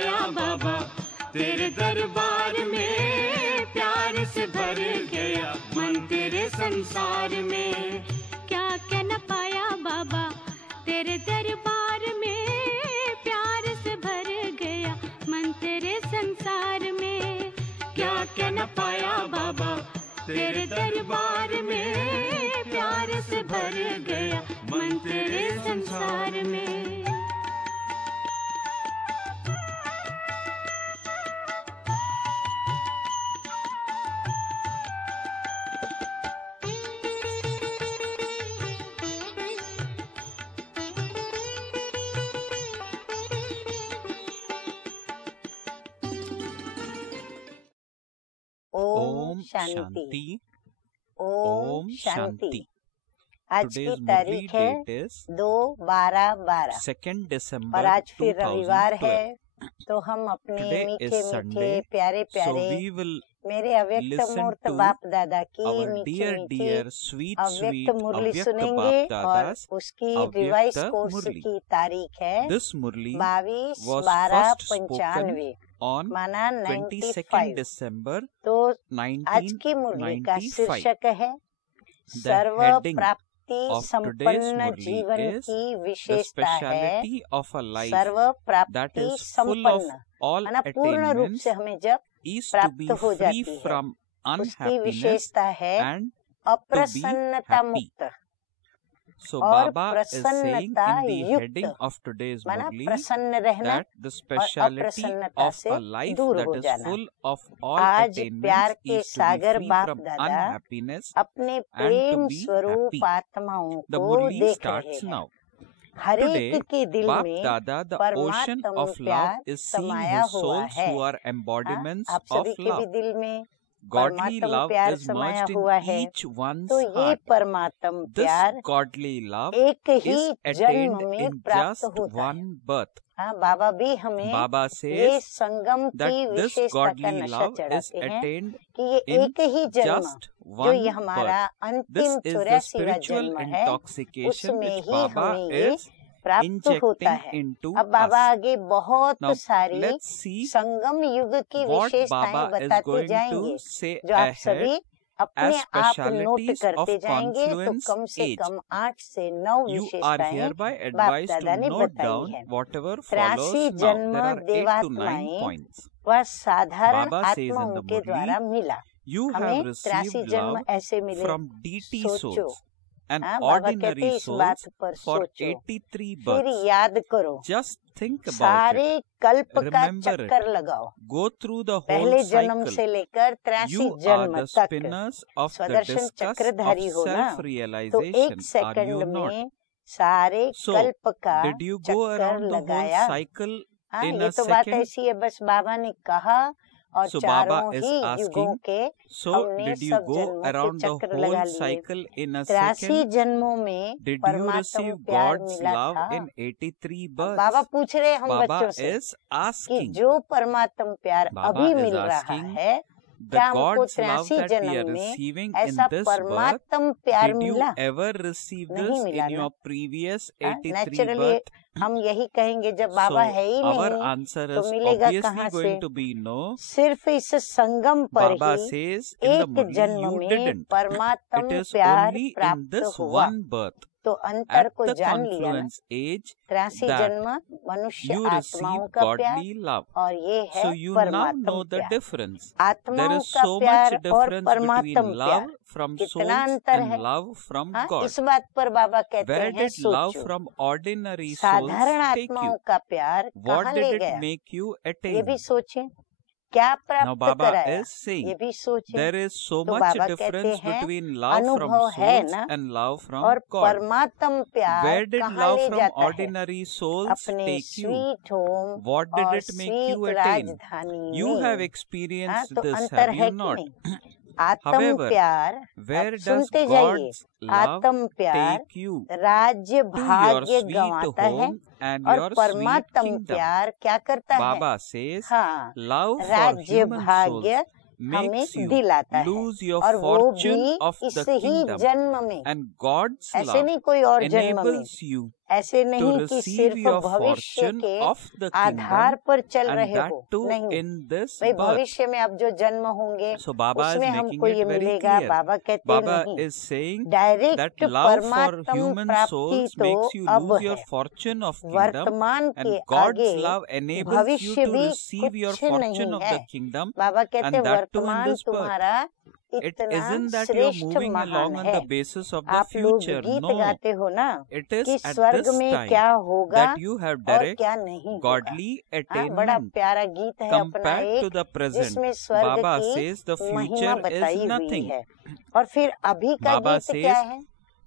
पाया बाबा तेरे दरबार में, प्यार से भर गया मन तेरे संसार में। क्या न पाया बाबा तेरे दरबार में, प्यार से भर गया मन तेरे संसार में। क्या न पाया बाबा तेरे दरबार में, प्यार से भर गया मन तेरे संसार में। ओम शांति। ओम शांति। आज की तारीख है 2/12/12 2 दिसंबर और आज फिर रविवार है, 2012। तो हम अपने Today मीठे is मीठे Sunday, प्यारे So प्यारे we will मेरे अव्यक्त listen मूर्त to बाप दादा की our मीठी dear मीठी sweet अव्यक्त मुरली अव्यक्त सुनेंगे बाप और दादा's उसकी अव्यक्त रिवाइज कोर्स मुरली। की तारीख है This Murli 22 was 12 first spoken 95 on माना 22nd 95। December तो आज की मुरली का 1995। शीर्षक है The सर्व heading प्राप्ति of today's संपन्न Murli जीवन is की The विशेषता है speciality of a life serve that प्राप्ति is full of संपन्न, all माना पूर्ण रूप attainments से हमें जब is to be प्राप्त हो free जाती है, from उसकी unhappiness विशेषता है and अप्रसन्नता happy। मुक्त So और Baba is saying प्रसन्नता in the युक्त, heading of today's माना Murli प्रसन्न रहना that the speciality अप्रसन्नता of से a life दूर that हो is जाना। full of all आज प्यार attainments के is to be Sagar free बाप from दादा unhappiness अपने and to प्रेम be स्वरूप happy। आत्माओं The को Murli देख starts रहे हैं। now। हर Today, एक के दिल Bap में Dada, the ocean परमात्म of love, प्यार is seeing समाया his हुआ souls है। who are embodiments आप of सभी के भी love। दिल में Godly परमात्म love प्यार is समाया merged हुआ in है, each one's तो ये heart। परमात्म This प्यार godly love एक ही is जन्म attained में in प्राप्त just होता है। one birth। हाँ, बाबा भी हमें Baba ये says संगम that की this विशेषता का godly नशा love is चढ़ाते हैं attained कि ये in एक ही जन्म just जो one ये हमारा birth। अंतिम This is the 84वां spiritual जन्म है, intoxication उसमें which ही Baba हमें ये is प्राप्त होता injecting है। into अब बाबा us। आगे बहुत Now सारी let's see संगम युग की what विशेषताएं Baba is बताते going जाएंगे, to say जो आप ahead सभी अपने as आप नोट specialities करते of जाएंगे। तो confluence कम से age। कम 8 से 9 You are विशेषताएं hereby बाप advised दादा to ने note बताई down है। whatever 83 follows now। जन्म There are 8 to 9 देवात्माएं points। वह साधारण Baba says in आत्माओं the के Murli, द्वारा मिला। You हमें have 83 received जन्म love ऐसे मिले। from DT सोचो, souls and हाँ, बाबा कहते ordinary हैं इस बात souls पर for सोचो, 83 फिर births। याद करो, Just think about सारे it। कल्प का Remember चक्कर it। लगाओ, Go through the पहले whole जन्म cycle। से लेकर 83 You are जन्म the तक spinners of the स्वदर्शन discus of चक्रधारी हो ना, तो self-realization, एक are you सेकंड not? में सारे So, कल्प का did you go चक्कर around the whole लगाया। cycle हाँ, in ये a तो बात second? ऐसी है, बस बाबा ने कहा और So चारों Baba is ही युगों asking, के So हमने did you सब go जन्मों के around the चक्कर whole लगा लिए। cycle in a 83 second? जन्मों में Did you परमात्म receive प्यार God's मिला love था। in 83 अब births? बाबा पूछ रहे हम Baba बच्चों से is कि asking, जो परमात्म प्यार Baba अभी is मिल रहा asking, है, the क्या हमको God's love 83 that we are जन्म में receiving in ऐसा this birth, परमात्म प्यार did you मिला? ever receive नहीं this मिला in ना। your previous हाँ, 83 नेचुरली birth? हम यही कहेंगे जब बाबा So है ही our नहीं answer तो is मिलेगा obviously कहाँ से। going to be no। सिर्फ इस संगम पर Baba he says in the एक Murli, जन्म you में didn't। It परमात्म is प्यार only in प्राप्त this हुआ। one birth, तो अंतर at को the जान लिया ना। confluence age, 83 that जन्म मनुष्य you आत्माओं receive का प्यार godly love। और ये है So you now परमात्म know the प्यार। difference। There आत्माओं is का so much प्यार और difference परमात्म between love प्यार, from कितना souls अंतर and है। love from हाँ, God। इस बात पर बाबा कहते Where हैं did love सोचो, from ordinary souls साधारण take आत्माओं you? का प्यार What कहाँ did ले it गया, make you ये attain? भी सोचें। क्या Now प्राप्त Baba कराया, is saying ये भी सोचें। there is so तो much बाबा कहते difference हैं between love from अनुभव है souls ना, and love from और God। परमात्म प्यार Where did कहाँ love ले from जाता है, ordinary souls अपने take you? Sweet home What did और it make sweet you attain? राजधानी You have में। हाँ, experienced तो this, अंतर have है you कि not? नहीं। आत्म However, प्यार, where अब does सुनते जाइए, God's love आत्म प्यार take you? राज्य To your भाग्य sweet गंवाता है home and और your sweet परमात्म kingdom। प्यार क्या करता है, Baba says, हाँ, love for राज्य human भाग्य souls हमें makes you दिलाता है, lose your और वो fortune भी of इस the ही kingdom, जन्म में, and God's ऐसे love नहीं कोई और जन्म में, enables you ऐसे to नहीं कि receive सिर्फ your भविष्य fortune के of the आधार kingdom, पर चल and रहे that हो, too नहीं in this भाई birth. भविष्य में अब जो जन्म होंगे So Baba is उसमें making हमको it ये very मिलेगा। clear. बाबा कहते Baba नहीं, is saying that direct love for परमात्म human प्राप्ति souls तो makes you अब lose your है। fortune of kingdom, वर्तमान and के God's आगे love enables you भविष्य to भी receive your कुछ fortune नहीं of है। the kingdom, बाबा कहते and that too in वर्तमान this birth. तुम्हारा It इतना isn't that you're श्रेष्ठ moving महान along on है। the basis of the आप लोग future. गीत No, गाते हो ना it is कि at स्वर्ग this में time क्या होगा that you have और direct क्या नहीं होगा। godly हाँ, बड़ा attainment प्यारा गीत है अपना compared to एक, the present. जिसमें स्वर्ग Baba की says the महिमा future is बताई हुई nothing. है। और फिर अभी का Baba गीत क्या says है?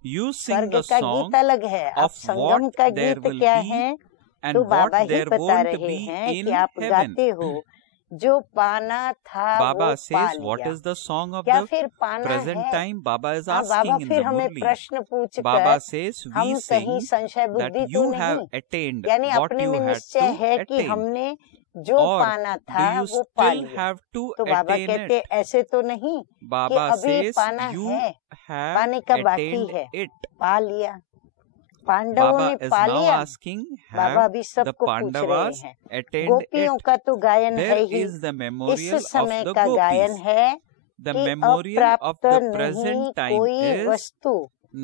you sing स्वर्ग the का song गीत अलग है, अब of संगम what का there गीत will क्या be है and तो what बाबा ही there बता won't रहे be हैं in कि आप heaven. गाते हो जो पाना था Baba वो पा says what लिया। is the song of क्या the फिर पाना present है? time? Baba is हाँ बाबा asking in फिर the हमें Murli. प्रश्न पूछ Baba कर says हम we कहीं sing संशय that बुद्धि तो you have नहीं, attained यानी what अपने you में had निश्चय to है कि attain, हमने जो or पाना do था you वो पा still लिया। have to तो बाबा attain कहते it? ऐसे तो नहीं कि Baba अभी says पाना you है, have पाने का बाकी attained है, it. पा लिया। पांडवों Baba ने is पा now लिया। asking, बाबा have अभी the सबको पूछ रहे Pandavas हैं। attained गोपियों it? का तो गायन है There ही, is the इस memorial of समय the का गायन gopis. है The कि memorial of अप्राप्त the नहीं present time कोई is वस्तु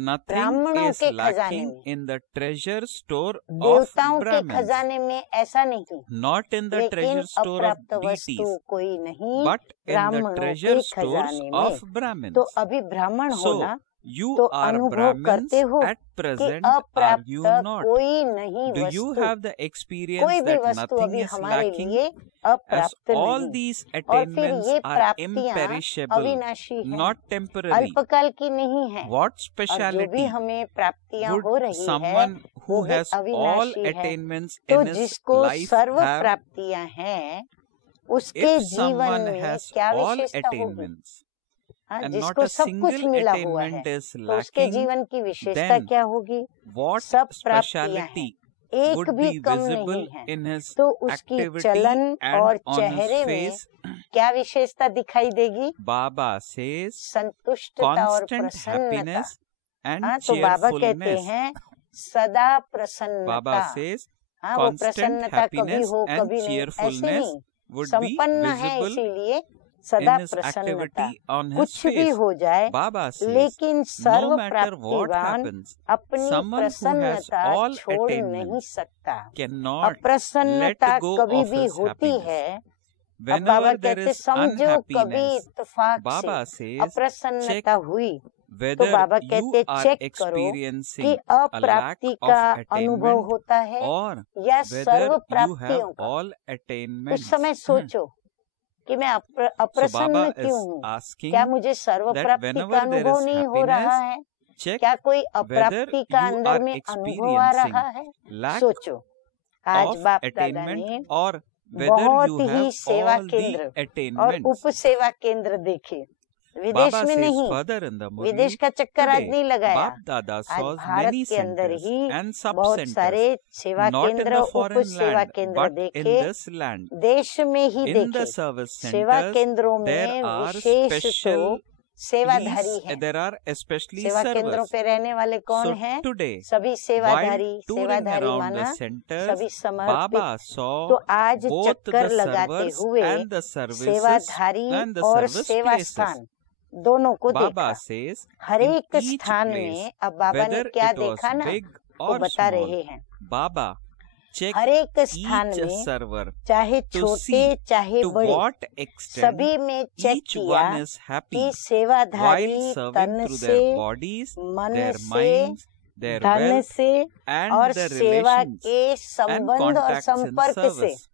nothing ब्राह्मणों is के खजाने lacking में, in the treasure store of देवताओं के Brahmins, खजाने में ऐसा नहीं, not in the लेकिन treasure store of अप्राप्त वस्तु deities, कोई नहीं but in the ब्राह्मणों treasure के stores खजाने में। of Brahmins. तो अभी ब्राह्मण So, होना you तो are अनुभव Brahmins करते हो at कि present, are अप्राप्त you not? कोई नहीं Do you वस्तु, have the कोई experience भी that वस्तु nothing अभी is हमारे lacking? लिए As अप्राप्त all नहीं। these और फिर attainments ये are प्राप्तियां imperishable, अविनाशी हैं, not temporary. अल्पकाल की नहीं है। What और जो भी speciality हमें प्राप्तियां हो would रही है someone who वो भी has all अविनाशी है। attainments तो in his जिसको life सर्व have? प्राप्तियां हैं उसके If जीवन someone में has क्या all विशेषता होगी? attainments हाँ, and not जिसको a सब कुछ single मिला हुआ है attainment is तो उसके lacking, जीवन की विशेषता then क्या होगी? what सब प्राप्तियां हैं, speciality एक would भी be कम visible नहीं है। in his तो उसकी activity चलन and और on his चेहरे में face? क्या विशेषता दिखाई देगी? Baba says संतुष्टता और constant प्रसन्नता। happiness and हाँ, तो बाबा कहते cheerfulness. हैं सदा Baba प्रसन्नता। says हाँ, वो constant प्रसन्नता कभी happiness हो and कभी नहीं, ऐसे cheerfulness नहीं, would be संपन्न है visible इसीलिए सदा in his प्रसन्नता। activity on his कुछ भी face. हो जाए Baba says लेकिन सर्व no matter what प्राप्तिवान happens, अपनी someone who has प्रसन्नता all छोड़ नहीं attainments सकता। cannot let अप्रसन्नता go कभी of भी his होती happiness. है। अब बाबा Whenever there कहते is समझो कभी unhappiness, इत्तेफाक Baba से says अप्रसन्नता हुई तो whether बाबा you कहते are चेक करो कि experiencing a lack अप्राप्ति of का अनुभव attainment होता है or या whether सर्व you प्राप्तियों have का। all उस attainments. समय सोचो कि मैं So अप्रसन्न Baba क्यों is हूँ? asking क्या मुझे सर्व that प्राप्ति का whenever there अनुभव is नहीं हो रहा happiness, है? check क्या कोई whether अप्राप्ति का you अंदर are में अनुभव आ experiencing रहा है? lack सोचो, आज of बाप दादा attainment ने or whether बहुत you ही have सेवा all the केंद्र और attainments. उप सेवा केंद्र देखे, विदेश Baba में says नहीं, further in the विदेश Murli, का चक्कर आज today नहीं लगाया। Bap Dada आज saws भारत many के अंदर centers ही and बहुत sub-centers, सारे सेवा not in केंद्र the उप foreign सेवा land, केंद्र but in देखे, this land. देश में ही In the देखे। service सेवा centers, केंद्रों there में are विशेष तो special सेवाधारी हैं। there are especially सेवा केंद्रों servers. पे रहने वाले कौन So हैं? today, सभी while सेवाधारी, touring सेवाधारी around माना the centers, सभी समर्पित। Baba saw तो आज both चक्कर the लगाते servers हुए and the services सेवाधारी and the और service सेवा places. स्थान दोनों को Baba देखा। says हर in एक each स्थान place, में अब बाबा ने whether क्या it was देखा ना big वो or बता small, रहे हैं। Baba checked हर एक स्थान each में server चाहे to छोटे see चाहे to बड़े what extent सभी में चेक each किया one is happy कि while सेवाधारी serving तन through से, their bodies, मन their से, minds, their धन wealth, से and और their सेवा relations के and संबंध और contacts in संपर्क से service.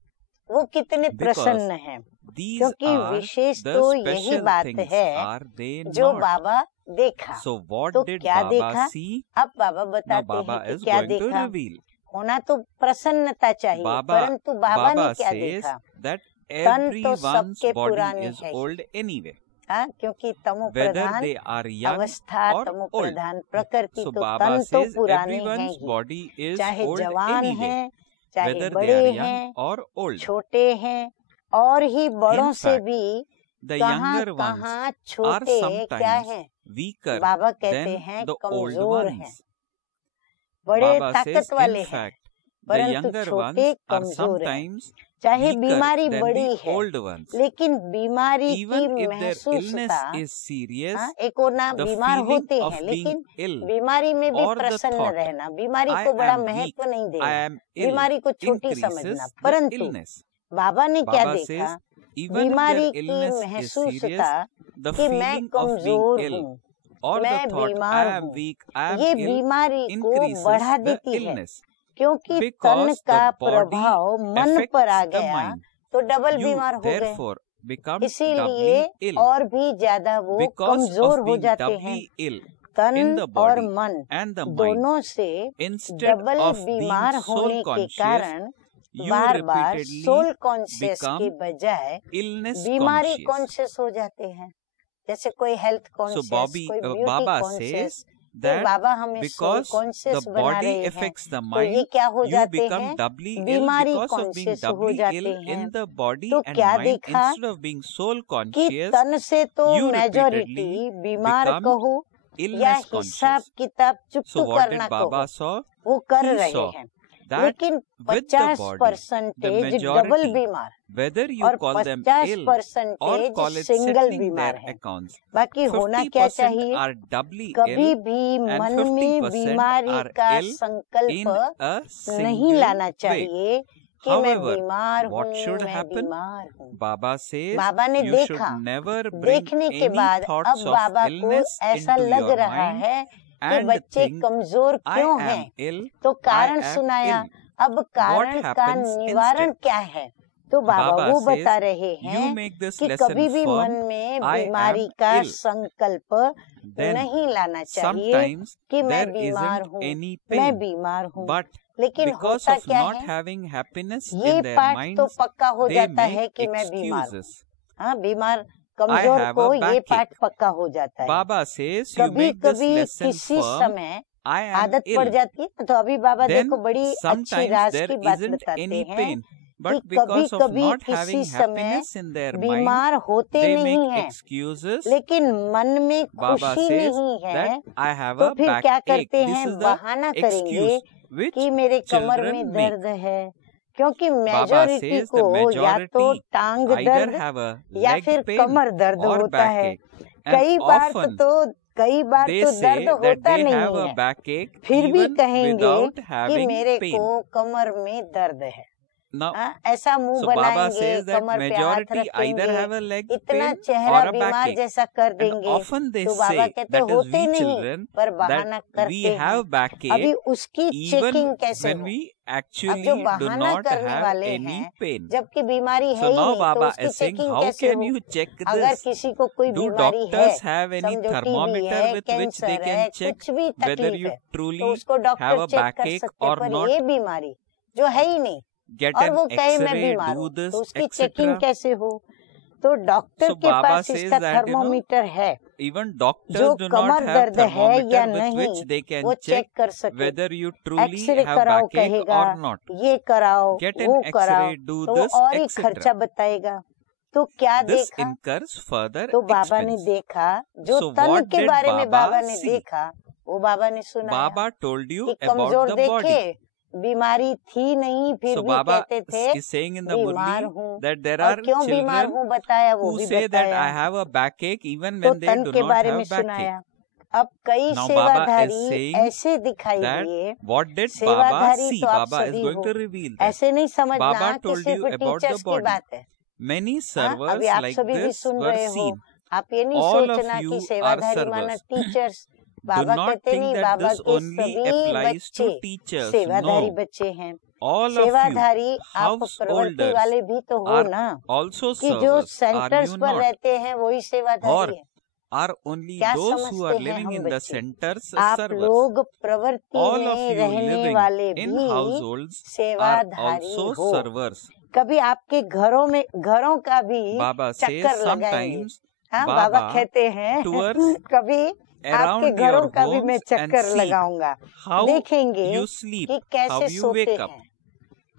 वो कितने Because प्रसन्न हैं। These क्योंकि are विशेष the तो यही special बात things, है are they जो not? बाबा देखा। So what तो did क्या Baba देखा? see? अब बाबा Now बताते Baba हैं कि is क्या going to देखा। reveal. होना तो प्रसन्नता चाहिए, Baba, परंतु बाबा ने Baba क्या says देखा? that तन तो everyone's सबके body पुराने is है, old anyway, हाँ, क्योंकि तमो whether Pradhan they are young अवस्था, or तमो old. प्रधान प्रकृति, So तो Baba तन तो says पुराने हैं everyone's ही, body is चाहे old जवान anyway, हैं, चाहे whether they बड़े are young हैं, or old. छोटे हैं, और ही बड़ों In से fact, भी The कहाँ younger ones कहाँ are छोटे क्या sometimes हैं? weaker बाबा कहते than हैं the old कमजोर हैं। ones. बड़े Baba ताकत says, वाले in हैं, fact, the परंतु younger ones छोटे are कमजोर हैं। sometimes चाहे weaker बीमारी than बड़ी the है, old ones. लेकिन बीमारी की Even if their illness महसूसता, is serious, हाँ, एक और ना the बीमार feeling होते of हैं, being लेकिन ill बीमारी में भी or the प्रसन्न thought, रहना, बीमारी I को बड़ा am weak, महत्व नहीं I देना, am ill, बीमारी को छोटी increases समझना। the परंतु illness. बाबा ने क्या Baba देखा, says, even if बीमारी their की illness is महसूसता serious, the कि मैं feeling of being कमजोर ill हूँ, or the मैं thought, I बीमार am हूँ, weak, I am ये ill, बीमारी को increases बढ़ा the देती है, illness. क्योंकि तन Because का the body प्रभाव मन पर आ affects the गया mind, तो डबल you बीमार हो गए। therefore become इसीलिए doubly ill और भी ज्यादा वो because कमजोर of हो being जाते हैं। doubly ill तन in the और body मन and the mind. दोनों से Instead डबल of being बीमार soul होने के conscious, कारण you बार बार repeatedly सोल कॉन्शियस become के बजाय illness बीमारी conscious. कॉन्शियस हो जाते हैं। जैसे कोई हेल्थ So कॉन्शियस, कोई ब्यूटी Baba कॉन्शियस, says तो that बाबा हमें सोल because the कॉन्शियस बना body रहे हैं, affects the तो ये mind, क्या हो you जाते become हैं, doubly ill बीमारी because of being कॉन्शियस हो doubly जाते ill हैं। in the body तो and क्या mind. देखा Instead of being soul कि conscious, तन से तो you मेजॉरिटी repeatedly बीमार become कहो या illness हिसाब conscious. किताब चुप So what करना did Baba कहो, saw? वो कर He रहे saw हैं, that लेकिन with the body, the 50% double majority, बीमार whether you और call them ill or 50% call it single settling बीमार their है। accounts, बाकी होना क्या 50% चाहिए, are doubly कभी ill भी and मन में 50% बीमारी are का ill in संकल्प a नहीं single लाना way. चाहिए कि मैं However, बीमार what हूँ, should मैं happen? बीमार हूँ। Baba says बाबा ने you should देखा, never bring देखने के any बाद अब thoughts of बाबा को illness ऐसा into लग your रहा mind है कि and बच्चे think, कमजोर I क्यों am हैं, ill, तो I कारण am सुनाया। ill. अब कारण का happens निवारण instead? क्या है, तो बाबा Baba वो says, बता रहे you हैं make this कि lesson कभी भी मन firm, में I बीमारी am का ill. संकल्प Then नहीं लाना चाहिए sometimes कि मैं there बीमार isn't हूँ, any मैं pain, बीमार हूँ, but लेकिन because होता of क्या not है, having happiness ये in their पाठ तो minds, पक्का हो they जाता है make कि मैं बीमार हूँ। excuses. हाँ, बीमार I कमजोर have को a ये backache. पाठ पक्का हो जाता है। Baba says you कभी make this कभी lesson किसी firm, समय I am आदत पड़ ill. जाती है, तो अभी बाबा Then देखो बड़ी अच्छी sometimes राज there की बात isn't बताते any हैं pain, कि but कभी because of कभी not किसी having समय happiness in their mind, बीमार होते they नहीं make हैं, excuses. लेकिन मन में Baba खुशी says नहीं है, that I have तो a फिर क्या backache. करते This हैं, is the बहाना करेंगे excuse which कि मेरे कमर में children make. दर्द है, क्योंकि Baba मेजॉरिटी says the को या तो majority टांग either दर्द have a या leg फिर pain कमर दर्द or होता है। backache, and कई बार often तो they दर्द say that होता they have नहीं a है, backache फिर भी even कहेंगे without कि having मेरे pain. को कमर में दर्द है। Now, हाँ, ऐसा मुंह so Baba बनाएंगे, says that कमर पे हाथ majority either रखेंगे, have a leg इतना pain चेहरा or a बीमार backache. जैसा कर And देंगे, often they तो बाबा say कहते that is होते we नहीं, children पर बहाना that we करते हैं। have अभी backache उसकी even चेकिंग कैसे when हो, we अब actually जो do बहाना not करने have वाले any हैं, pain. जबकि बीमारी है So ही now नहीं, तो Baba उसकी is saying, चेकिंग how कैसे can हो? you check अगर this? किसी को कोई Do बीमारी है, doctors have any समझो टीबी thermometer है, with which they कैंसर है, can check कुछ भी whether तकलीफ you है, तो truly उसको have डॉक्टर a चेक कर backache सकते, or पर not? ये बीमारी जो है ही नहीं Get और an वो कहे मैं X-ray, बीमार do हूँ, this, तो उसकी चेकिंग etc. कैसे हो? तो डॉक्टर So के Baba पास says इसका that, थर्मोमीटर है, Even जो doctors do not Qamar have दर्द है या thermometer with नहीं which they can वो check चेक कर सके। whether you truly X ray have कराओ backache कहेगा, or not. ये कराओ, Get an वो कराओ, X-ray, do तो वो this, और ही etc. खर्चा बताएगा। तो क्या This देखा, incurs further तो बाबा ने expense. देखा, जो So तन what के did बारे में Baba बाबा ने see? देखा, वो बाबा ने सुनाया Baba told you कि about कमजोर the body. देखे, बीमारी थी नहीं, फिर So भी Baba कहते थे is saying in the बीमार Murli हूँ, that there और are क्यों बीमार children हूँ बताया, वो who भी say that I बताया, have a backache even तो when they तन do के not बारे में have backache. सुनाया। अब कई Now Baba is सेवाधारी saying ऐसे दिखाई that दिए, what did Baba सेवाधारी see? तो आप Baba is सभी going हो, to reveal that. ऐसे नहीं समझना Baba कि told सिर्फ you about the टीचर्स की body. बात है। Many हाँ, servers अभी आप like सभी भी this सुन were रहे हो, seen. आप ये नहीं All of सोचना you कि are सेवाधारी माना servers. Teachers. Do Baba not कहते think नहीं, that बाबा this के only सभी applies to बच्चे teachers. सेवाधारी No. बच्चे हैं। All of you, सेवाधारी आप प्रवृत्ति householders, वाले भी तो हो are ना, also कि जो servers. Are सेंटर्स you पर not? रहते हैं वही Or सेवाधारी है। are only क्या those who समझते are हैं living हम in the बच्चे? centers आप servers? लोग प्रवृत्ति All of में you रहने living वाले in भी households are सेवाधारी also हो। servers. कभी आपके घरों का भी Baba says चक्कर लगाएंगे। sometimes हाँ, बाबा Baba कहते हैं tours कभी आपके around घरों your का भी मैं homes and चक्कर see लगाऊंगा, how देखेंगे you sleep, कि how कैसे you सोते wake up, हैं,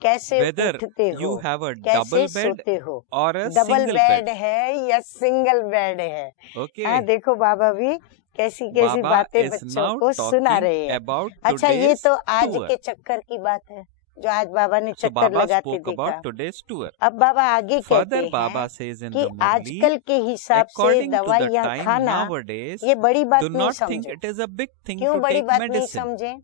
कैसे whether उठते हो, you have a कैसे double bed सोते हो, or a double single bed bed. है या सिंगल बेड है। Okay. हाँ, देखो बाबा भी कैसी कैसी Baba बातें is बच्चों now को सुना talking रहे हैं। about अच्छा, ये today's तो आज tour. के चक्कर की बात है, जो आज बाबा ने So चक्कर Baba लगाते spoke देखा। about today's tour. अब बाबा आगे कहते Further, Baba हैं says in कि the Murli, आजकल के हिसाब से according to the दवाइयाँ time खाना nowadays, ये बड़ी बात do नहीं not think समझो। it is a big thing क्यों to बड़ी take बात नहीं medicine. समझे?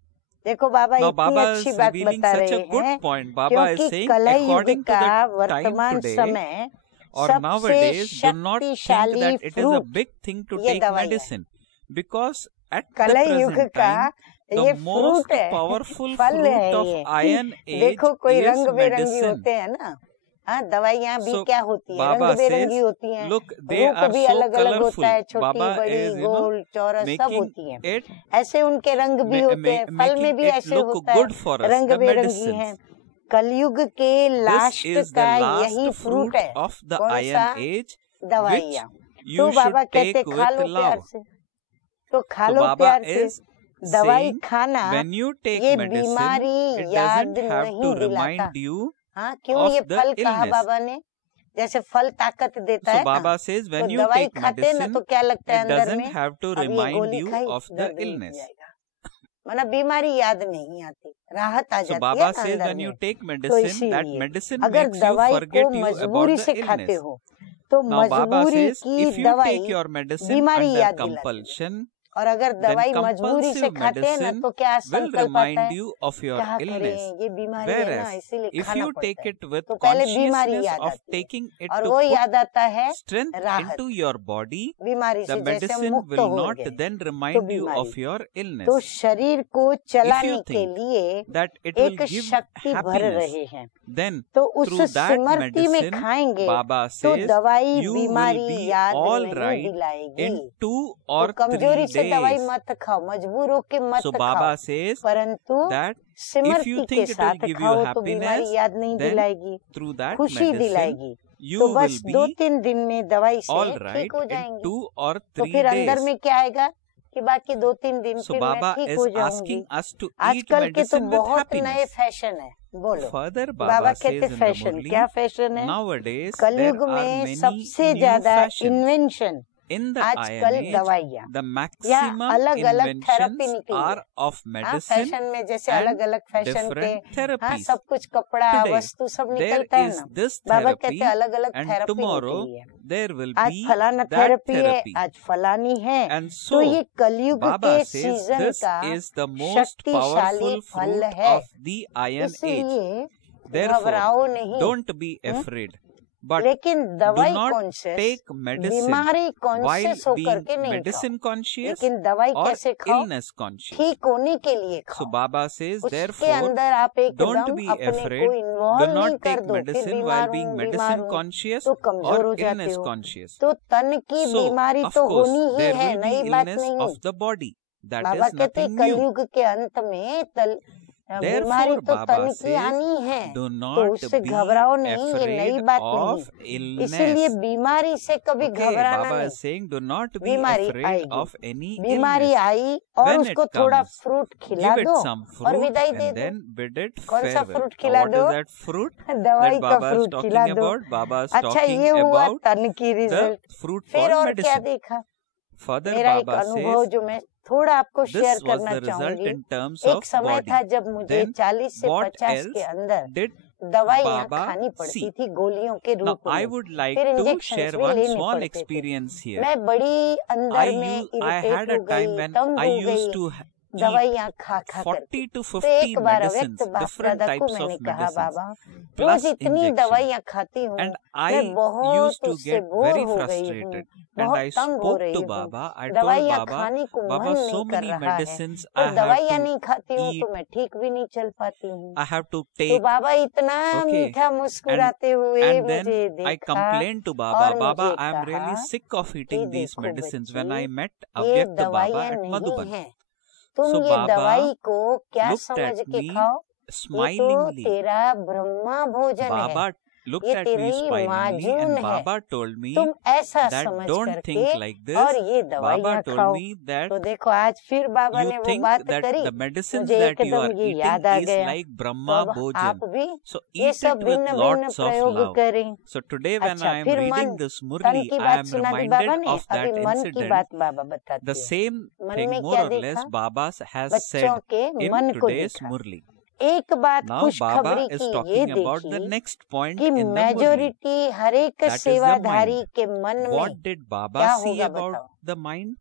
देखो बाबा Now इतनी Baba अच्छी is बात revealing बता such रहे a good हैं, point. Baba is क्योंकि saying कलयुग according to का the time वर्तमान today समय or सबसे nowadays, do not think शक्तिशाली that it is a fruit big thing to ये take दवाई है। medicine, because at the कलयुग present का time ये the most फ्रूट है, powerful फल fruit है of ये। iron age देखो कोई is रंग बेरंगी medicine. होते हैं ना, हाँ दवाइयाँ भी So क्या होती है, Baba रंग बेरंगी says, होती हैं, look, they रूप are भी so अलग अलग colorful. होता है, छोटी Baba बड़ी is, गोल चौरस सब making होती हैं, it ऐसे उनके रंग भी होते हैं, फल में making भी it ऐसे look होता है, good for us, रंग the बेरंगी medicines. हैं। कलयुग के This लास्ट is the का last यही फ्रूट fruit है, of the कौन सा? iron age, which दवाइयाँ। तो you बाबा should कहते take खा with लो प्यार love. से, तो खा So लो Baba प्यार से। is दवाई saying, खाना when you take ये medicine, बीमारी it याद doesn't have नहीं to दिलाता। remind you हाँ, क्यों of ये the फल कहा illness. बाबा ने? जैसे फल ताकत देता So है ना, Baba says, तो when you दवाई take खाते हैं ना medicine, तो क्या लगता है it अंदर doesn't में, have to अब ये remind गोली you खाई of the दर्द नहीं illness. जाएगा, मतलब बीमारी याद नहीं आती, राहत आ So जाती है Baba ना says, अंदर when you में। take तो medicine, that इसीलिए medicine अगर makes you दवाई forget को you about मजबूरी the से खाते illness. हो तो Now Baba मजबूरी says, की if you दवाई take your medicine बीमारी under याद दिलाती है, compulsion, और अगर then दवाई मजबूरी से compulsive खाते हैं ना medicine तो क्या will संकल्प आता remind है, you of your क्या illness. करें ये बीमारी है ना Whereas, इसीलिए if खाना you take पड़ता है, it with तो पहले बीमारी consciousness याद of आती है, taking it और to वो put याद आता है strength राहत, into your body, बीमारी the से जैसे हम medicine मुक्त will हो not गए then तो remind you बीमारी। of your तो illness. शरीर को If चलाने you के think लिए that it will एक give शक्ति भर happiness, रहे हैं, then तो उस through that स्मृति में medicine, खाएंगे Baba तो says, दवाई you will बीमारी be याद all नहीं right दिलाएगी। in 2 तो or 3 कमजोरी से दवाई days. मत खाओ, मजबूर होके मत So खाओ, Baba says परंतु that if स्मृति you के think it will साथ give you खाओ तो बीमारी happiness, याद नहीं then दिलाएगी, through that खुशी medicine, दिलाएगी। you तो will बस be 2-3 दिन में दवाई से all ठीक right हो in जाएंगे। 2 or तो 3 फिर अंदर days. में क्या आएगा कि बाकी 2-3 दिन So फिर मैं Baba ठीक is हो जाऊंगी। asking us to eat आजकल के तो medicine with बहुत नए happiness. फैशन है, बोलो। Further, बाबा Baba कहते says in the fashion, Murli, क्या फैशन है? nowadays there कलयुग are में many सबसे new ज्यादा fashions. इन्वेंशन In the आजकल Iron Age, दवाइयाँ the या maximum अलग अलग थेरेपी inventions निकली है। are of हाँ, medicine फैशन में जैसे and अलग अलग फैशन के different हाँ therapies. सब कुछ कपड़ा Today, वस्तु सब there निकलता है is ना, this बाबा कहते therapy हैं अलग अलग and थेरेपी tomorrow निकली है, there will आज be फलाना that थेरेपी है, therapy. आज फलानी है। And तो so, ये कलयुग Baba के says सीजन this का is the most शक्तिशाली powerful फल fruit है, of the Iron Age. इसलिए Therefore, घबराओ नहीं। don't be afraid. But लेकिन do दवाई not कॉन्शियस, take medicine बीमारी while कॉन्शियस होकर being के नहीं खाओ, medicine conscious लेकिन दवाई or कैसे खाओ, illness conscious. ठीक होने के लिए So खाओ। Baba says, उसके therefore, अंदर आप don't एकदम be अपने afraid. को Do इन्वॉल्व नहीं not कर take दो कि medicine बीमार while being हूँ medicine बीमार हूँ conscious तो कमजोर हो or जाते illness हो। conscious. तो तन की So, बीमारी of तो course, होनी ही there है, will be नई बात illness नहीं। of the body. That Baba is कहते nothing new. कलयुग के अंत में बीमारी Therefore, तो Baba तन की says, आनी है, do तो not उससे be घबराओ नहीं, ये नई afraid बात of नहीं। इसीलिए illness. बीमारी से कभी Okay, घबराना Baba नहीं। is saying, do not be बीमारी afraid आएगी, of any बीमारी illness. आई और When उसको it थोड़ा comes, फ्रूट खिला give it दो some और fruit विदाई दे and दो। then bid it कौन सा farewell. fruit Now, खिला what दो? is that fruit दवाई that का Baba is फ्रूट talking खिला दो। about? Baba is अच्छा, talking ये हुआ about तन की the रिजल्ट। fruit फिर called और क्या medicine. देखा? Further, मेरा एक Baba अनुभव says, जो मैं थोड़ा आपको शेयर this was करना the result चाहूंगी। in terms एक of समय body. था जब मुझे Then 40 से what 50 else के अंदर did दवाइयाँ Baba खानी see? पड़ती थी गोलियों के Now, रूप I में, would like फिर to इंजेक्शन share भी one लेने small पड़ते थे। experience here. मैं बड़ी अंदर में I had इरिटेट a हो time गई, when तंग I हो used गई to eat दवाइयाँ खा खा कर। 40 to तो 50 एक बार medicines, व्यक्त बाप different दादा को types मैंने of कहा, medicines, बाबा plus रोज इतनी injection. दवाइयाँ खाती हूँ, And मैं I बहुत used to उससे get बोर very हो गई हूँ, frustrated. And बहुत I तंग हो spoke रही to हूँ, Baba. I told दवाइयाँ Baba, खाने को Baba, मन so नहीं कर many रहा है, medicines और I have दवाइयाँ to नहीं खाती हूँ eat. तो मैं ठीक भी नहीं चल पाती हूँ। I have to तो take. बाबा इतना Okay. मीठा मुस्कुराते हुए And then मुझे I देखा complained to Baba, और Baba, मुझे I am कहा really sick of eating कि these देखो medicines. When I बच्ची, met ये Avyakt Baba दवाइयाँ at नहीं Madhuban, हैं, तुम so ये दवाई Baba को क्या looked समझ at के me खाओ, ये तो smilingly. तेरा ब्रह्मा भोजन है। Baba looked ये at me तेरी smilingly, माजून and है, Baba told me तुम ऐसा that समझ don't करके think like this. और ये Baba दवाइयाँ told खाओ। me that तो देखो आज फिर बाबा you ने वो think बात that करी, the medicines मुझे that you are एकदम ये eating याद आ is गया। like तो Brahma अब Bhojan. आप भी So ये eat सब it with भिन्न भिन्न lots of प्रयोग love. करें। So today when अच्छा I am फिर reading मन, this तन Murli, की I बात am सुना दी बाबा reminded ने, of अभी that मन की incident. बात बाबा The बताते हैं। same मन thing में more क्या or less देखा? Baba has बच्चों said के in मन को today's देखा। Murli. एक बात Now खुशखबरी Baba is की ये talking about the देखी next point कि in the Murli. मेजोरिटी हर एक That is the सेवाधारी mind. के मन में What did Baba क्या see होगा about बताओ? the mind?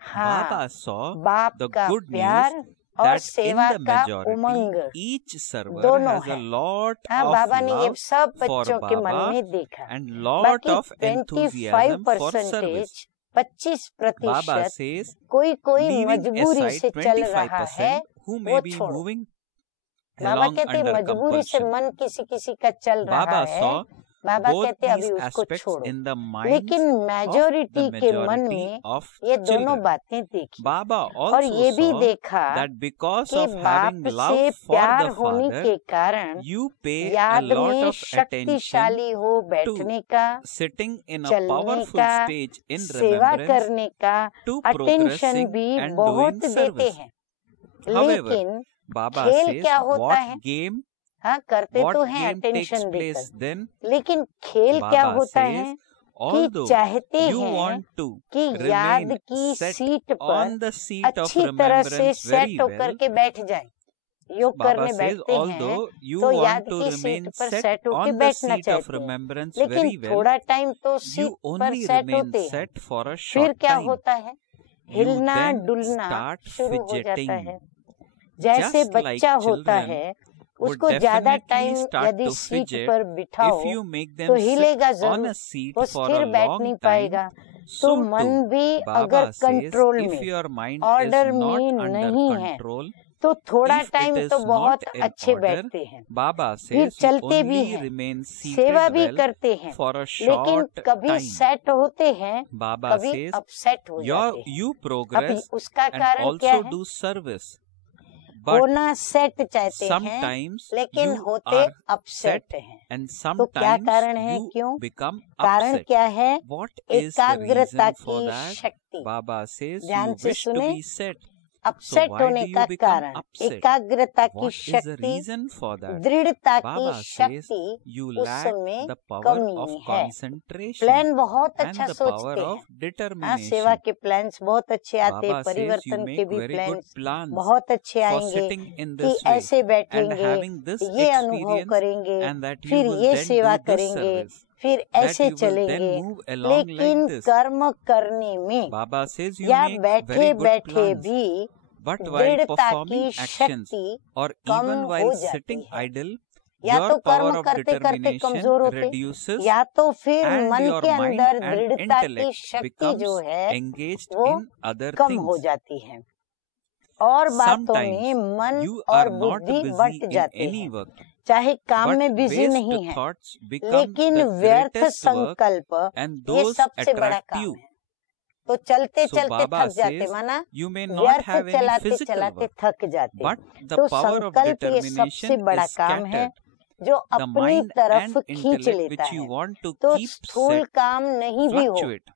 हाँ, Baba saw बाप the का good प्यार news और that in सेवा the का majority उमंग each server दोनों has a है। lot हाँ, of बाबा ने ये love सब for बच्चों के मन Baba में देखा। and lot बाकी of enthusiasm for service. 25% Baba says, कोई कोई leaving मजबूरी aside से चल रहा है, 25% who may वो be छोड़ो। moving बाबा along कहते under मजबूरी से compulsion. मन किसी किसी का चल रहा Baba है, saw बाबा both कहते these अभी उसको aspects छोड़ो। in the minds लेकिन of मेजोरिटी the के मन majority में of ये दोनों children. बातें देखी Baba और also ये भी saw देखा that because कि of having बाप love से for प्यार the होने father, के कारण you pay a याद lot में of attention शक्तिशाली हो बैठने का, sitting in a चलने powerful का, stage in सेवा remembrance करने का to अटेंशन progressing भी and बहुत doing देते service. हैं। However, लेकिन Baba खेल says क्या होता what है? game हाँ, करते what तो हैं game takes अटेंशन place देकर, then? लेकिन खेल क्या Baba होता says है कि although चाहते you हैं want to कि याद remain की set सीट पर on the seat of अच्छी तरह से remembrance very सेट होकर well, के बैठ जाए। योग Baba करने says बैठते हैं although you तो want याद to की remain सीट पर set सेट होके on the बैठना seat of चाहते हैं, remembrance लेकिन very well, थोड़ा टाइम तो you सीट पर only सेट remain होते हैं, set for a फिर short क्या time. होता है? You हिलना then डुलना start शुरू हो जाता fidgeting. है। जैसे Just like बच्चा होता children है, would उसको ज्यादा definitely टाइम start यदि to सीट fidget पर बिठाओ if you make तो them sit हिलेगा on जरूर, a seat वो for स्थिर a बैठ long नहीं time. पाएगा। तो So मन too, भी अगर Baba says कंट्रोल if में, your mind order is not में under नहीं है, control, तो थोड़ा if it टाइम is तो बहुत not in अच्छे order, बैठते हैं, Baba फिर says you चलते भी only हैं, remain सेवा seated भी well करते हैं, for a लेकिन short कभी time. सेट होते हैं, Baba कभी says अपसेट हो जाते हैं। you अब progress उसका and कारण क्या also है? do service, but होना सेट चाहते हैं, sometimes लेकिन you होते are अपसेट set हैं। and तो क्या sometimes कारण है? you क्यों? become कारण upset. क्या है? What is the एकाग्रता reason for की that? शक्ति। Baba says ध्यान you से wish to सुने, be set. अपसेट why होने do you का become कारण upset? एकाग्रता की What is the शक्ति, reason for that? दृढ़ता की Baba says शक्ति you उस lack समय the power कमी of है। concentration प्लान बहुत and अच्छा the power सोचते of हैं। हाँ, determination. सेवा के प्लान्स बहुत अच्छे आते हैं, Baba says you परिवर्तन के make भी very good प्लान्स plans बहुत अच्छे for आएंगे sitting in कि this way ऐसे and बैठेंगे, having this ये अनुभव experience करेंगे, and that you फिर will ये then सेवा do this करेंगे, service, फिर that ऐसे you will then चलेंगे। move along like लेकिन this. कर्म करने में Baba says you या make बैठे very good बैठे plans, भी but while दृढ़ता performing की actions शक्ति or कम even हो while जाती sitting है। idle, या your तो power कर्म of करते करते determination कमजोर होते, reduces या तो फिर and मन your के mind अंदर and दृढ़ता की intellect शक्ति जो becomes है engaged वो in other कम हो things. जाती है और बातों Sometimes में मन you और are not बुद्धि busy बट in जाते any हैं, work, चाहे काम but में बिजी waste नहीं है, thoughts become लेकिन the व्यर्थ greatest work संकल्प and ये those सबसे बड़ा attract काम you. है। तो चलते So चलते Baba थक जाते, says माना you may not व्यर्थ have any चलाते physical चलाते work, थक जाते, but the तो power of संकल्प ये सबसे determination बड़ा is काम है scattered. जो The अपनी mind तरफ and खींच intellect लेता which you है। want to तो keep स्थूल set काम नहीं भी हो, fluctuate.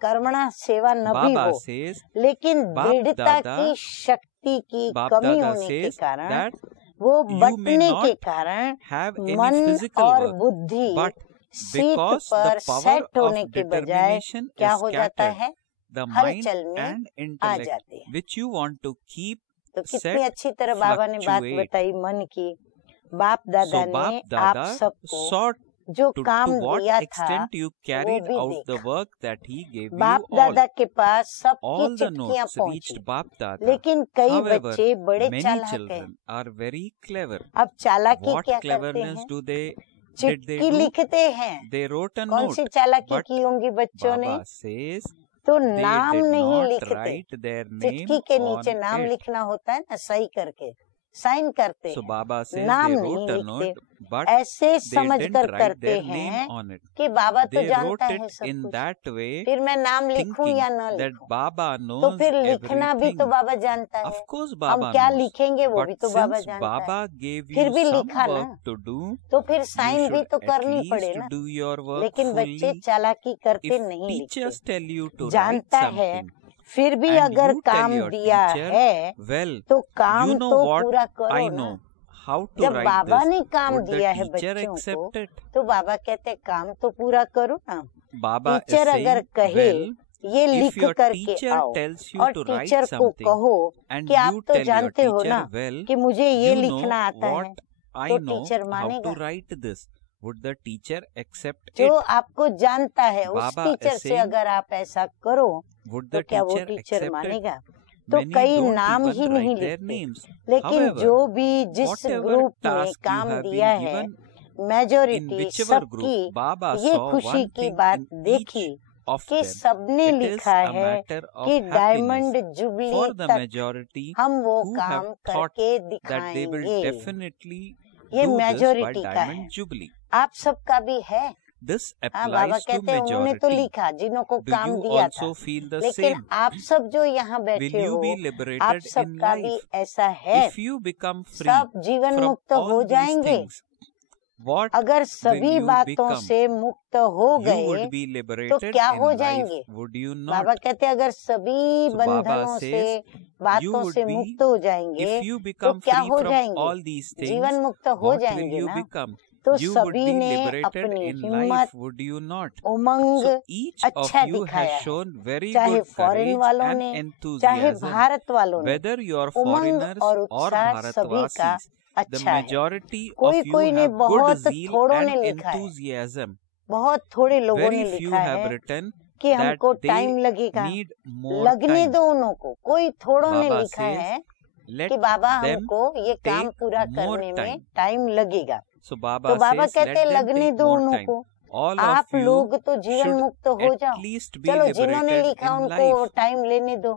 कर्मणा सेवा न भी Baba हो, says, लेकिन बाप दृढ़ता दादा- की शक्ति की Bap कमी Dada होने के says कारण, that वो you may बंटने not के कारण have any मन physical और work, बुद्धि but सीट because the पर power सेट of होने के बजाय determination क्या is हो जाता scattered, है, the mind हलचल में and आ intellect जाते हैं। which you want to keep तो कितनी set अच्छी तरह बाबा ने बात fluctuate. बताई मन की। बाप दादा So ने Bap आप Dada सबको sought जो to काम what दिया था extent you carried भी out the देखा। work that he gave बाप you all. दादा के पास सबकी All the चिट्ठियां notes पहुंची, reached Bap Dada. लेकिन कई However, बच्चे बड़े many चालाक हैं। children are very clever. अब चालाकी What क्या करते cleverness हैं? did they चिट्ठी do? लिखते हैं। They wrote a कौन note, सी चालाकी but की होंगी बच्चों ने? Baba says तो they नाम did नहीं not लिखते, write their name चिट्ठी के नीचे on नाम it. लिखना होता है ना, सही करके, साइन करते So हैं, Baba says नाम they नहीं wrote a लिखते, note, but ऐसे they समझ didn't कर write करते their हैं name on it. कि बाबा तो They जानता wrote है it सब in कुछ, that way, फिर मैं नाम लिखूं thinking या न that लिखूं, Baba तो knows फिर लिखना भी तो everything. बाबा जानता Of है, course हम Baba क्या knows. लिखेंगे वो But भी तो बाबा since जानता है, Baba gave फिर you भी some लिखा ना, work to do, तो फिर you साइन भी should तो at करनी पड़े least ना। do your work लेकिन बच्चे fully. चालाकी करते If नहीं लिखते, teachers tell you to write जानता है, something फिर भी and अगर you tell काम your दिया teacher, है well, तो काम you know तो what पूरा करो I ना। know how to जब write बाबा this. ने काम Would the दिया है teacher बच्चों को, accept it? तो बाबा कहते काम तो पूरा करो ना। Baba is टीचर अगर saying, कहे well, ये if लिख your करके teacher आओ, tells you और to write टीचर को something कहो and कि आप you तो tell your जानते हो teacher, ना well, कि मुझे ये you know लिखना आता है, what I तो know टीचर how मानेगा। to write this. Would the teacher accept जो it? आपको जानता है उस Baba टीचर is से saying, अगर आप ऐसा करो would तो the क्या वो teacher टीचर accept it? मानेगा? तो Many कई don't नाम even ही नहीं write their लिखते, names. लेकिन However, जो भी जिस whatever ग्रुप में task you काम have दिया been है, given, in मेजोरिटी whichever सबकी group, Baba ये saw खुशी one की thing बात in each देखी of कि them. सबने It is लिखा a है matter of कि happiness diamond for jubilee the तक majority हम वो who काम have thought करके that they will दिखाएंगे। definitely ये do this by मेजोरिटी का है, Diamond Jubilee. आप सबका भी है। This हाँ, बाबा applies to कहते हैं उन्होंने तो majority. लिखा जिन्हों को Do काम you दिया था, also feel the लेकिन same? आप सब जो यहाँ Will बैठे you हो, be आप liberated in सबका भी life? ऐसा है, If you become free सब जीवन from मुक्त हो all these जाएंगे। things, what अगर will सभी you बातों become? से मुक्त हो You गए would be तो liberated क्या in हो life, जाएंगे? would you Baba not? कहते हैं अगर सभी So Baba बंधनों से says, you बातों would से be, मुक्त हो जाएंगे if you तो become क्या free हो from जाएंगे? all these जीवन things, मुक्त हो what will जाएंगे you ना। become? तो You would सभी be ने liberated अपनी in हिम्मत, life, would you not? Umang So each of अच्छा you दिखाया has है, shown very चाहे good फॉरेन courage वालों and ने, चाहे enthusiasm. भारत वालों ने। Whether you are Umang foreigners और or उत्साह सभी का Bharatvasis, the अच्छा है। majority कोई of you कोई ने have good बहुत zeal थोड़ों and ने लिखा है, enthusiasm. बहुत थोड़े लोगों ने Very few लिखा have है written कि that हमको टाइम they लगेगा, need more लगने time. दो उन्हों को। कोई थोड़ों ने Baba लिखा says, है let कि बाबा them हमको ये काम take पूरा more करने में time. टाइम लगेगा। So Baba तो बाबा says, कहते let them लगने take दो more उन्हों time. को, All आप of you लोग तो जीवन should मुक्त हो at जाओ। least be चलो जिन्होंने liberated लिखा in उनको life. टाइम लेने दो,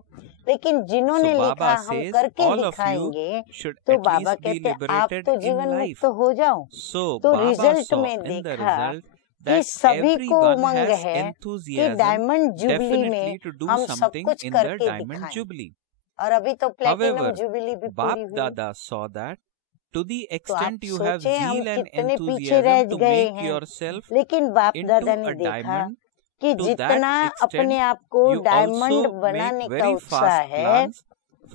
लेकिन जिन्होंने So लिखा Baba हम says, करके all of you दिखाएंगे, should तो at बाबा least be कहते आप liberated तो in जीवन life. मुक्त हो जाओ। So तो Baba रिजल्ट saw में in the देखा result कि that सभी को everyone उमंग has है कि enthusiasm डायमंड जुबली में definitely to do हम सब something कुछ in the करके Diamond दिखाएं। Jubilee. और अभी तो प्लेटिनम However, जुबली भी पूरी Bap हुई, Dada saw that to the तो आप extent you have सोचे हम zeal and कितने पीछे रह enthusiasm to गए make हैं। yourself लेकिन बाप into दादा ने a देखा diamond, कि to जितना that अपने extent आप को you डायमंड also बनाने make का very उत्साह fast है, plans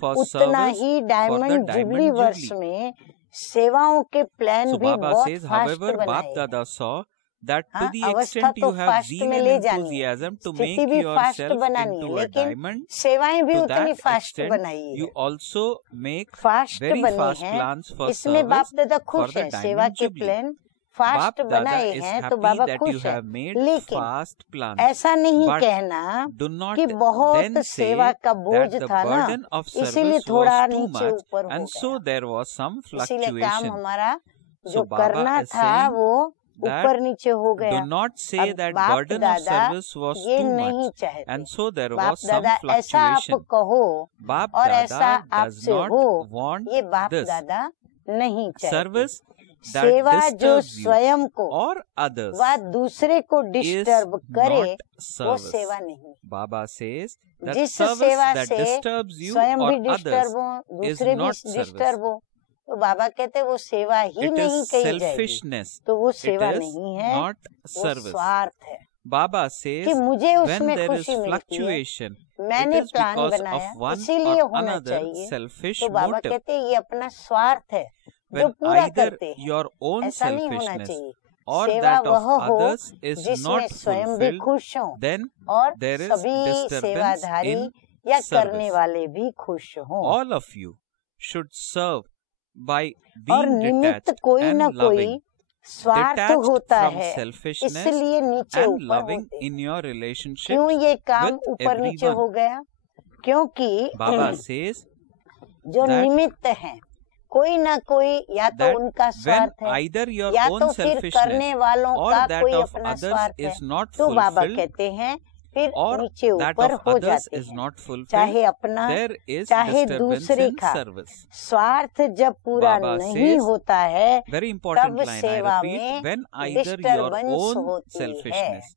for उतना service he for the diamond jubilee Diamond वर्ष Jubilee. में सेवाओं के प्लान So भी Baba बहुत says, फास्ट however, बनाए Bap हैं। Dada saw that to हाँ, the अवस्था extent तो you have फास्ट zeal में and ले जानी है, enthusiasm to स्थिति make भी फास्ट yourself बनानी है, into a लेकिन diamond, सेवाएं भी to उतनी that फास्ट extent बनाई you है। also make फास्ट very बनी fast है, plans for इसमें बाप service दादा for खुश the हैं। सेवा Diamond के Jubilee. Plan fast Bap Dada बनाए is हैं तो happy बाबा that you खुश है, have made लेकिन fast plans. ऐसा नहीं But कहना do not कि बहुत then सेवा say का बोझ that the था ना, burden of इसीलिए service थोड़ा was too नीचे much ऊपर हो and so गया, there was some इसीलिए काम fluctuation. हमारा So जो Baba करना is था saying वो that ऊपर नीचे हो गया। do not say अब that बाप burden of दादा service was ये too नहीं much चाहते। and so there बाप was some दादा ऐसा आप fluctuation. कहो Bap और ऐसा Dada does आपसे not हो, want ये बाप this. दादा नहीं चाहते। Service that सेवा जो disturbs you स्वयं को or others व दूसरे को is डिस्टर्ब करे not वो service. सेवा नहीं। Baba says that जिस service सेवा that से disturbs you स्वयं or भी others डिस्टर्ब हो, is दूसरे भी not service. डिस्टर्ब हो, तो बाबा कहते वो सेवा ही It नहीं is कही जाएगी, selfishness. तो वो It सेवा is नहीं है, not वो service. स्वार्थ है। Baba says कि मुझे when उसमें there is खुशी मिलती है, fluctuation, it मैंने is प्लान because बनाया of one इसीलिए or होना another चाहिए। selfish तो बाबा motive. कहते ये अपना स्वार्थ है जो When पूरा either करते हैं, your own ऐसा नहीं होना selfishness चाहिए। or सेवा that of वह हो others is जिसमें not स्वयं भी fulfilled, खुश हों then और there is सभी disturbance सेवाधारी in या service. करने वाले भी खुश हों। All of you should serve by और being निमित्त detached कोई न and कोई loving. स्वार्थ Detached होता from है, selfishness इसलिए नीचे and ऊपर loving होते। in your relationship क्यों ये काम with ऊपर नीचे everyone. हो गया? क्योंकि Baba says जो that निमित्त हैं कोई ना कोई या तो that उनका when स्वार्थ है either your या own तो फिर करने selfishness वालों or का that कोई of अपना others स्वार्थ है। is not तो बाबा fulfilled, कहते हैं फिर or नीचे that ऊपर of हो others जाते is हैं। not fulfilled, चाहे अपना there is चाहे disturbance दूसरे in का service. स्वार्थ जब पूरा Baba नहीं says, होता है Very important तब line, I सेवा repeat, में when either your disturbance own होती है। selfishness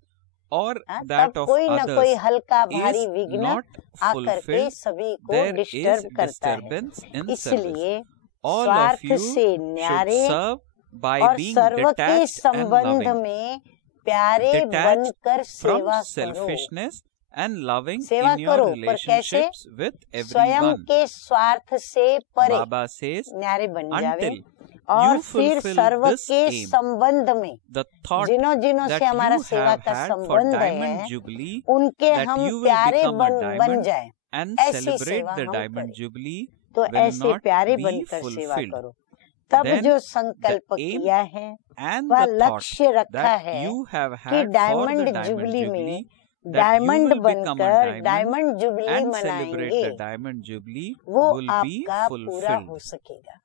or हाँ, that तब of कोई न कोई others हल्का is भारी विघ्न not आकर के fulfilled, सभी को there is डिस्टर्ब करता है। disturbance in service. इसलिए All of स्वार्थ you से should न्यारे serve by और being सर्व के detached and संबंध loving, में प्यारे detached बनकर from सेवा करो। selfishness and loving सेवा in your करो, पर कैसे? relationships with स्वयं everyone. के स्वार्थ से परे Baba says, न्यारे बन जावे until और you फिर fulfill सर्व this के aim, संबंध में the thought जिन्हों जिन्हों that से हमारा you सेवा have का had for संबंध Diamond है Jubilee, उनके that हम you will प्यारे become a बन diamond जाए, and ऐसी celebrate सेवा the हम Diamond करें। Jubilee तो will ऐसे not प्यारे be बनकर सेवा fulfilled. करो। तब Then जो संकल्प the aim किया है And वह the thought लक्ष्य रखा that है you have कि had for the diamond Diamond jubilee में Jubilee, that you diamond will become a बनकर diamond diamond jubilee and celebrate मनाएंगे, the Diamond Jubilee वो will be आपका पूरा हो fulfilled. सकेगा,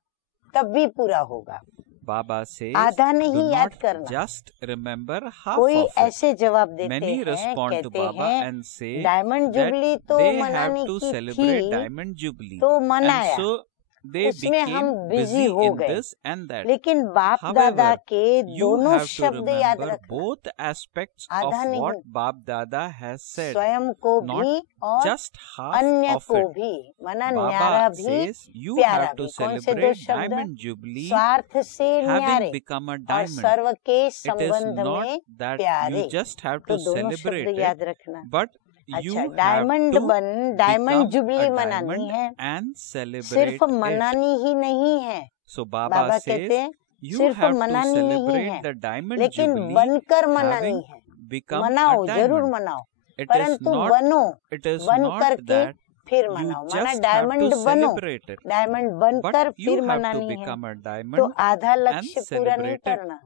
तब भी पूरा होगा। Baba says, आधा do नहीं याद not करना। just remember half कोई of it. ऐसे जवाब देते Many हैं, respond to कहते Baba हैं and say diamond that jubilee तो they have मनाने to की celebrate थी Diamond Jubilee, तो and मनाया, so they उसमें हम became बिजी busy हो in गए। this and that. लेकिन बाप दादा However, के you दोनों have to शब्द याद remember रखना, both aspects of आधा नहीं, what Bab Dada has said, स्वयं को not भी और just half अन्य of को it. भी, माना न्यारा Baba भी says you प्यारा have to भी। कौन से दो celebrate शब्द? Diamond Jubilee स्वार्थ से न्यारे having become a और diamond. सर्व के It is संबंध not में that प्यारे, you just have तो to दोनों celebrate शब्द it, याद रखना। but अच्छा, you have डायमंड to बन डायमंड become जुबली a मनानी diamond है, and celebrate सिर्फ it. मनानी ही नहीं है। So Baba बाबा says कहते हैं you सिर्फ have to मनानी नहीं celebrate है, the Diamond लेकिन Jubilee बनकर मनानी having है। become मनाओ, a जरूर diamond. मनाओ, It is परंतु not, बनो, it is बन not करके that फिर you मनाओ, माना just have डायमंड to बनो, celebrate it, डायमंड बनकर but फिर you have to मनानी है, become a तो diamond आधा and लक्ष्य पूरा नहीं celebrate it. करना,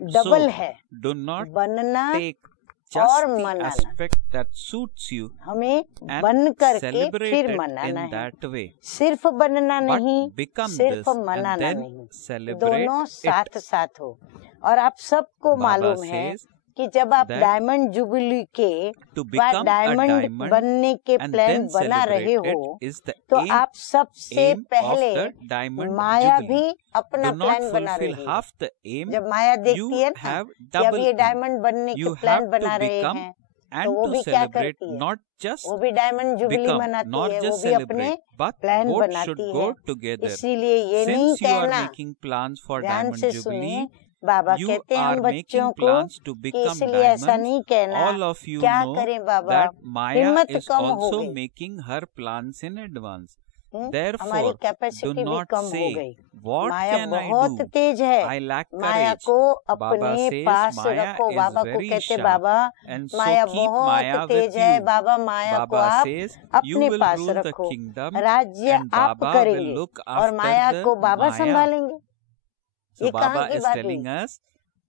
डबल So है, do not बनना take और just the मनाना। aspect that suits you हमें and बन करके celebrate फिर it मनाना in है, that way. सिर्फ बनना नहीं, But become सिर्फ this and मनाना then नहीं, celebrate दोनों it. साथ साथ हो। और आप सबको Baba मालूम है says कि जब आप that डायमंड जुबली के to become a diamond diamond बनने के and प्लान then बना रहे celebrate हो, it is the तो aim, आप सबसे aim of पहले the Diamond माया Jubilee. भी अपना Do not प्लान बना fulfill रही है। half the aim, जब माया you देखती है ना have कि अब double ये aim. डायमंड बनने के You प्लान have बना to रहे become हैं, and तो वो to भी क्या celebrate, करती है, not just वो भी डायमंड जुबली become, मनाती not है, वो just भी अपने celebrate, but प्लान both बनाती should है। go together. इसीलिए ये नहीं Since you are कहना, making plans for ध्यान Diamond से Jubilee, सुनिए, बाबा you कहते हैं are हम making बच्चों को plans to कि become इसलिए ऐसा diamonds. नहीं कहना, All of you क्या know करें बाबा, that Maya हिम्मत is कम हो also गई, making her plans in advance. हमारी Therefore, do कैपेसिटी भी not कम हो say, गई, what माया can I बहुत do? तेज है, I lack माया courage. को Baba अपने says पास Maya रखो। is बाबा को very कहते sharp, Baba and so Maya keep Maya बहुत with तेज है, you. बाबा माया को Baba आप says you अपने will पास rule the रखो, kingdom राज्य and आप Baba will करेंगे look और after माया the को बाबा Maya. संभालेंगे। So ये कहाँ Baba की is बात हुई? telling us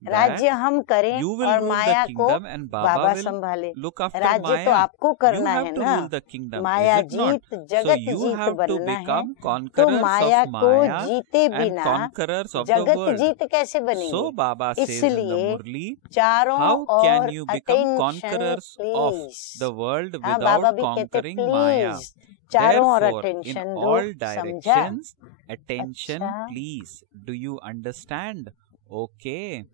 that राज्य हम करें you will और rule माया the को kingdom and Baba Baba will संभाले। look after राज्य तो Maya. आपको You करना have है to ना, rule the kingdom, Maya is it not? Jeet So जगत you जीत have to बनना है, become तो conquerors माया of को Maya जीते and बिना conquerors of the जगत world. जीत कैसे So बनेंगे? Baba says in the इसलिए Murli, चारों how और can you become attention conquerors of please. the world हाँ, बाबा without भी कहते conquering Maya? प्लीज चारों और Therefore, अटेंशन in दो, all समझा? directions, attention अच्छा। please. Do you understand? Okay.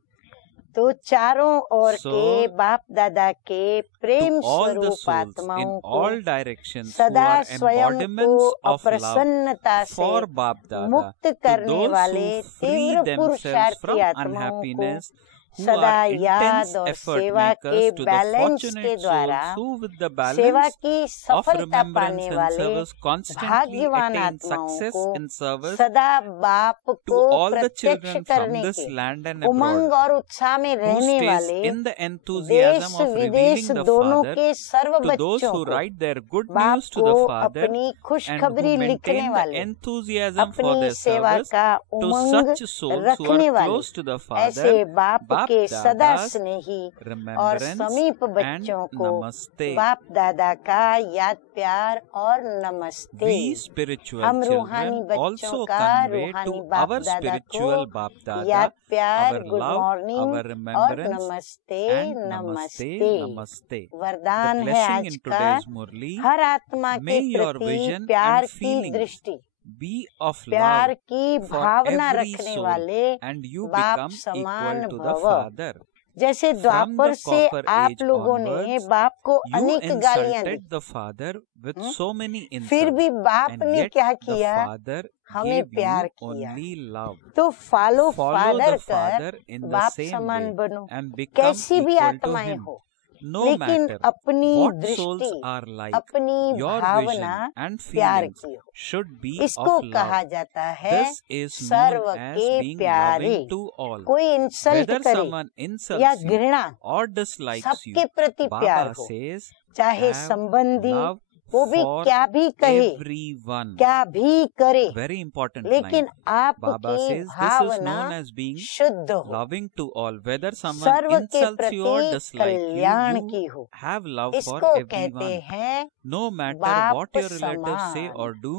तो चारों ओर So, के बाप दादा के प्रेम To all the स्वरूप souls आत्माओं in को all directions who सदा are स्वयं को embodiments of love अप्रसन्नता से for Bap Dada, मुक्त to करने those वाले who free तीव्र themselves पुरुषार्थी from आत्माओं को unhappiness, who सदा are याद intense और effort सेवा के makers, to the बैलेंस के fortunate द्वारा souls who with the सेवा balance की of सफलता remembrance पाने and वाले service constantly भाग्यवान attain आत्माओं success को in service सदा बाप to को all the प्रत्यक्ष children from करने this के land and उमंग abroad, और उत्साह में who रहने stays वाले in the देश enthusiasm of विदेश revealing the दोनों Father, के सर्व to those बच्चों who को write their good बाप news to को the Father, अपनी and who खुशखबरी लिखने maintain the वाले enthusiasm for अपनी their सेवा service, का to Umang such souls who रखने are वाले close to the ऐसे Father, बाप के सदा दादा's स्नेही और remembrance समीप and बच्चों को namaste. बाप दादा का याद प्यार और नमस्ते। We spiritual हम children रूहानी बच्चों also का convey to रूहानी बाप our दादा spiritual को Bap Dada याद प्यार, our good love, morning our और remembrance नमस्ते and नमस्ते। namaste. The वरदान है blessing आज in का, today's Murli, हर आत्मा के may your प्रति vision प्यार and की feelings दृष्टि, be of प्यार love की for भावना every रखने soul वाले and you बाप become समान equal to the भव। Father. जैसे From द्वापर the से copper आप age लोगों ने onwards, बाप को you अनेक गालियां दी, insulted the Father with so many फिर भी insults, बाप and ने yet क्या the किया, Father हमें gave प्यार you किया। only love. तो फॉलो Follow फादर the कर Father in the बाप same समान way बनो। and become कैसी भी equal to आत्माएं Him. हो, No लेकिन matter अपनी what दृष्टि, souls are like, अपनी your भावना vision and प्यार feelings की हो। should be इसको of कहा love. जाता है This is सर्व known as के being प्यारे। loving to all. कोई इंसल्ट Whether करे someone या insults you घृणा, or dislikes सबके you, प्रति प्यार Baba हो, says, चाहे have संबंधी love वो भी for क्या भी कहे, everyone. क्या भी करे, Very important लेकिन line. Baba आपकी says this is Bhavna known as being शुद्ध हो, loving to all. Whether someone सर्व के insults you or प्रति dislikes कल्याण you, की you हो। have love for इसको कहते everyone. हैं No matter बाप what your relatives say समान। or do,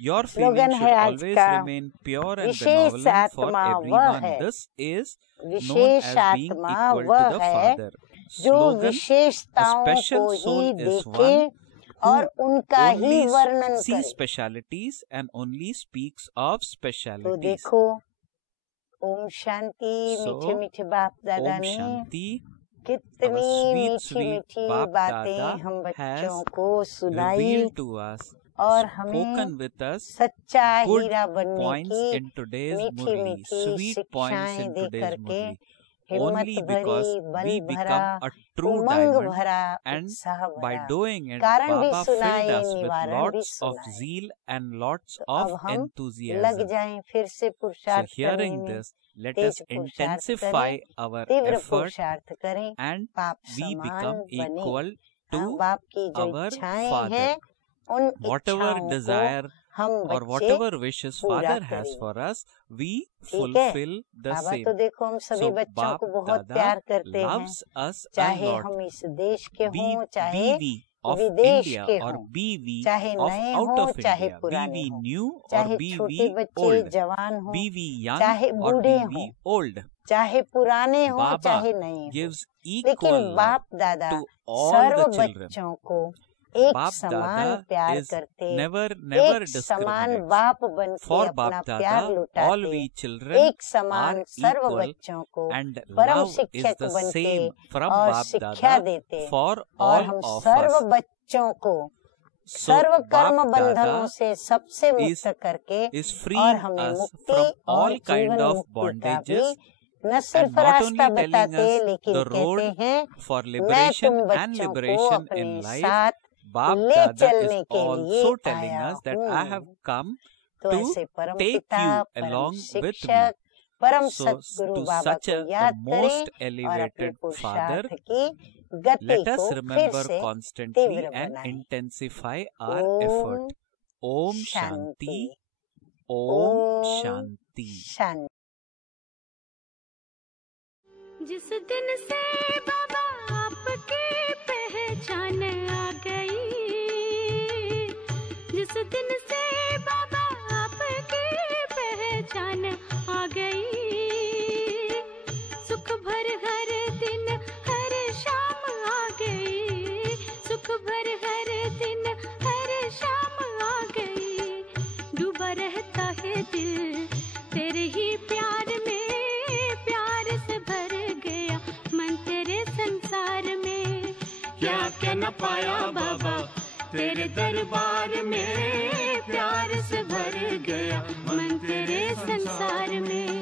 your slogan feelings है should आज always का, remain pure and विशेष benevolent for आत्मा वह everyone. है, This is known wishes as being आत्मा equal वह to the है Father. जो Slogan, विशेषताओं a special को soul ही is देखे one और उनका ही only वर्णन see करे। specialities and only speaks of तो specialities. देखो, ओम शांति। So, मीठे मीठे बाप दादा Om ने Shanti, कितनी our sweet, मीठी sweet मीठी Bap बातें Dada हम बच्चों has को सुनाई revealed to us, और spoken हमें with us सच्चा good हीरा बनने points की in today's मीठी Murli, मीठी sweet points शिक्षाएं in दे today's करके Murli. हिम्मत Only भरी, because बल we भरा, become a true Umang diamond, भरा, and उत्साह by भरा, doing it, कारण भी Baba सुनाए, filled us with निवारण भी lots of सुनाए। zeal and lots तो of अब हम लग enthusiasm. जाएं फिर से So पुरुषार्थ करने hearing में, this, let तेज us पुरुषार्थ intensify करें, our तीव्र effort पुरुषार्थ करें, and पाप we समान become बने। equal हम to बाप की जो our इच्छाएं Father. हैं, उन whatever इच्छाओं desire को हम or बच्चे whatever wishes पूरा Father has करेंगे। for us, we ठीक है? fulfill the Baba same. तो देखो हम सभी So बच्चों Bap को बहुत Dada प्यार करते हैं, loves us a चाहे lot. हम इस देश के Be हों, चाहे we of विदेश India के or हों, be we चाहे of नए out हों, of चाहे India, be पुराने we हों, new or चाहे be छोटे we बच्चे old, जवान हों, be we young चाहे or बूढ़े be we हों, old. चाहे पुराने हों, Baba चाहे नए हों, gives लेकिन equal love बाप दादा to all serve the children. बच्चों को एक Bap समान Dada प्यार is करते, never एक समान discriminates. बाप बन के For अपना Bap प्यार Dada, all लुटाते, we children एक समान are सर्व equal बच्चों को and परम love is शिक्षक the बन के same from और Bap शिक्षा Dada देते, for और all हम of सर्व us. बच्चों को So सर्व कर्म Bap बंधनों Dada से सबसे is मुक्त करके is और freeing हमें us मुक्ति from और all kind जीवन of मुक्ति का भी bondages न and सिर्फ not रास्ता only telling बताते, us लेकिन the कहते road हैं for मैं liberation तुम and बच्चों को liberation अपने in life. साथ Bap ले Dada is चलने के लिए also telling आया us that I have हूँ। come तो to ऐसे परम take पिता, you परम along with me. शिक्षक, परम So Satguru to Baba such को the याद most करें और अपने elevated Father, पुरुषार्थ की गति let us को फिर remember से constantly तीव्र and बनाएं। intensify our Om effort. Om Shanti, Shanti. Om Om Shanti. शांति। जिस दिन से बाबा आपकी पहचान आ गई, जिस दिन से बाबा आपकी पहचान आ गई, सुख भर हर दिन हर शाम आ गई, सुख भर हर दिन हर शाम आ गई, डूबा रहता है दिल तेरे ही प्यार में, प्यार से भर गया मन तेरे संसार में, क्या क्या न पाया बाबा तेरे दरबार में, प्यार से भर गया मन तेरे संसार में।